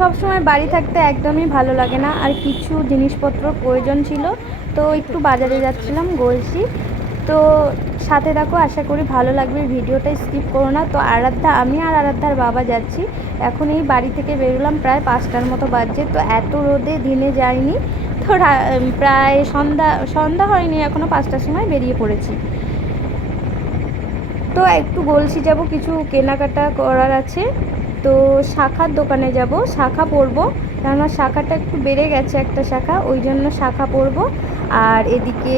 সব সময় বাড়ি থাকতে একদমই ভালো লাগে না। আর কিছু জিনিসপত্র প্রয়োজন ছিল, তো একটু বাজারে যাচ্ছিলাম গলসি তো সাথে দেখো আশা করি ভালো লাগবে, ভিডিওটা স্কিপ করো না। তো আরাধ্যা, আমি আর আরাধ্যার বাবা যাচ্ছি। এখন এই বাড়ি থেকে বেরোলাম, প্রায় পাঁচটার মতো বাজছে। তো এত রোদে দিনে যাইনি। তো প্রায় সন্ধ্যা সন্ধ্যা হয়নি এখনও পাঁচটার সময় বেরিয়ে পড়েছি। তো একটু গলসি যাব, কিছু কেনাকাটা করার আছে। তো শাখার দোকানে যাব, শাখা পরবো। কেননা শাখাটা একটু বেড়ে গেছে একটা শাখা, ওই জন্য শাখা পরবো। আর এদিকে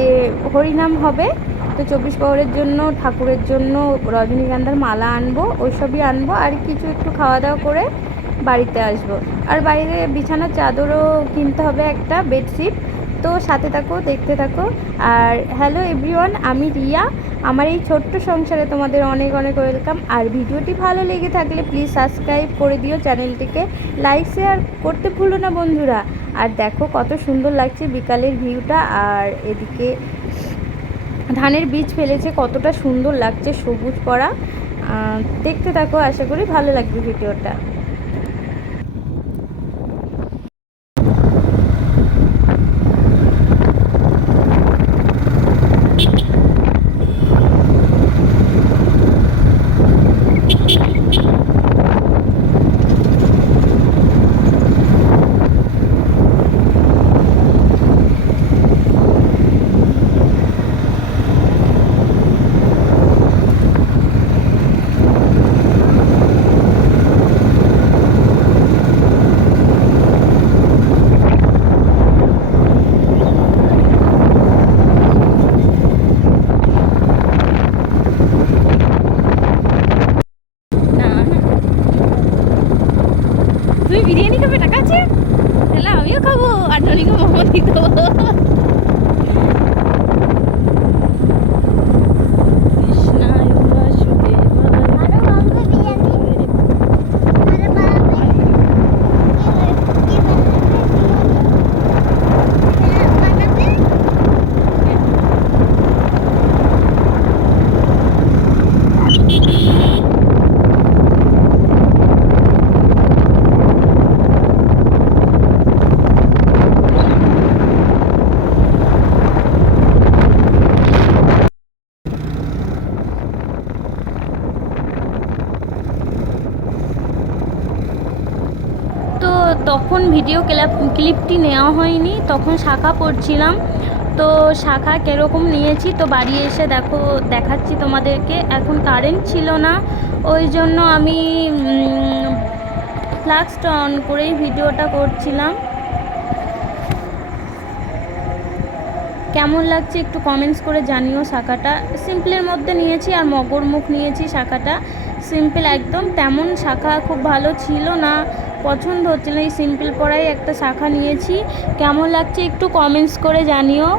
হরিনাম হবে, তো চব্বিশ প্রহরের জন্য, ঠাকুরের জন্য রজনীগন্ধার মালা আনব, ওইসবই আনব, আর কিছু একটু খাওয়া দাওয়া করে বাড়িতে আসব। আর বাইরে বিছানার চাদরও কিনতে হবে একটা, বেডশিট। তো সাথে থাকো, দেখতে থাকো। আর হ্যালো এভরিওয়ান আমি রিয়া। আমার এই ছোট্ট সংসারে তোমাদের অনেক অনেক ওয়েলকাম আর ভিডিওটি ভালো লেগে থাকলে প্লিজ সাবস্ক্রাইব করে দিও চ্যানেলটিকে লাইক শেয়ার করতে ভুলো না বন্ধুরা। আর দেখো কত সুন্দর লাগছে বিকালের ভিউটা আর এদিকে ধানের বীজ ফেলেছে, কতটা সুন্দর লাগছে সবুজ পড়া দেখতে থাকো, আশা করি ভালো লাগবে ভিডিওটা না না তুমি বিরিয়ানি খাবে টাকা আছে তাহলে আমিও খাব আর নলিকে মোমো দিত কৃষ্ণায় বাসুদেবায় আরও বানাবে বিরিয়ানি আরও বানাবে কি বানাবে বানাবে তো তখন ভিডিও ক্লিপ ক্লিপটি নেওয়া হয়নি, তখন শাখা পড়ছিলাম। তো শাখা কীরকম নিয়েছি? তো বাড়ি এসে দেখো, দেখাচ্ছি তোমাদেরকে। এখন কারেন্ট ছিল না। ওই জন্য আমি ফ্লাক্সটা অন করেই ভিডিওটা করছিলাম। কেমন লাগছে একটু কমেন্টস করে জানিও শাখাটা। সিম্পলের মধ্যে নিয়েছি আর মগর মুখ নিয়েছি শাখাটা। সিম্পল একদম, তেমন শাখা খুব ভালো ছিল না। পছন্দ হচ্ছে না। এই সিম্পল পড়াই একটা শাখা নিয়েছি। কেমন লাগছে একটু কমেন্টস করে জানিও।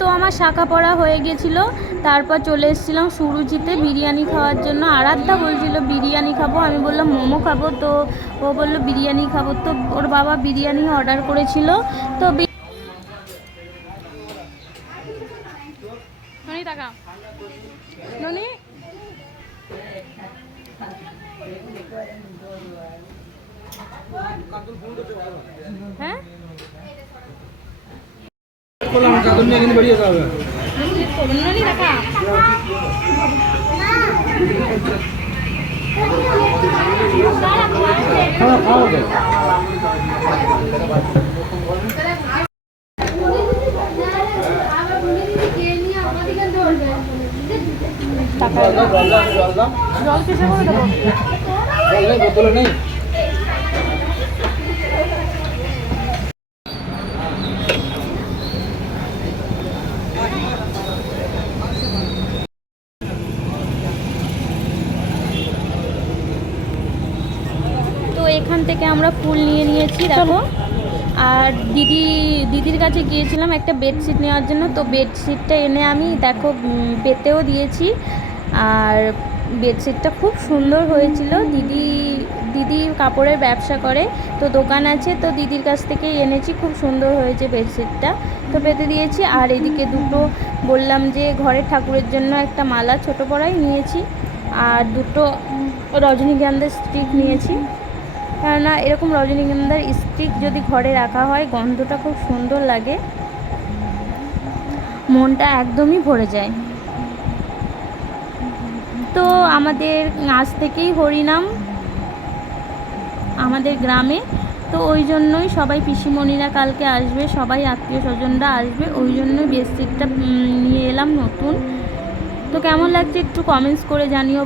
তো আমার শাখা পড়া হয়ে গেছিল। তারপর চলে এসেছিলাম সুরুচিতে বিরিয়ানি খাওয়ার জন্য। আরাধ্যা বলছিল, বিরিয়ানি খাব। আমি বললাম, মোমো খাব। তো ও বলল, বিরিয়ানি খাব। তো ওর বাবা বিরিয়ানি অর্ডার করেছিল। তো হ্যাঁ? বললাম চাদর নিয়ে কিন্তু বেরিয়ে টাকা খাওয়া খাওয়া দে। জল কিসে করে দেবো বোতলে নেই তো এখান থেকে আমরা ফুল নিয়ে নিয়েছি দেখো। আর দিদি দিদির কাছে গিয়েছিলাম একটা বেডশিট নেওয়ার জন্য। তো বেডশিটটা এনে আমি দেখো পেতেও দিয়েছি। আর বেডশিটটা খুব সুন্দর হয়েছিল। দিদি দিদি কাপড়ের ব্যবসা করে। তো দোকান আছে তো দিদির কাছ থেকে এনেছি। খুব সুন্দর হয়েছে বেডশিটটা তো পেতে দিয়েছি। আর এদিকে দুটো বললাম যে ঘরের ঠাকুরের জন্য একটা মালা ছোট পড়াই নিয়েছি। আর দুটো রজনীগন্ধার স্টিক নিয়েছি। কেননা এরকম রজনীগন্ধার স্টিক যদি ঘরে রাখা হয়, গন্ধটা খুব সুন্দর লাগে। মনটা একদমই ভরে যায়। তো আমাদের আজ থেকেই হরিনাম আমাদের গ্রামে। তো ওই জন্যই সবাই পিসিমণিরা কালকে আসবে, সবাই আত্মীয় স্বজনরা আসবে, ওই জন্যই বেডশিটটা নিয়ে এলাম নতুন। তো কেমন লাগছে একটু কমেন্টস করে জানিও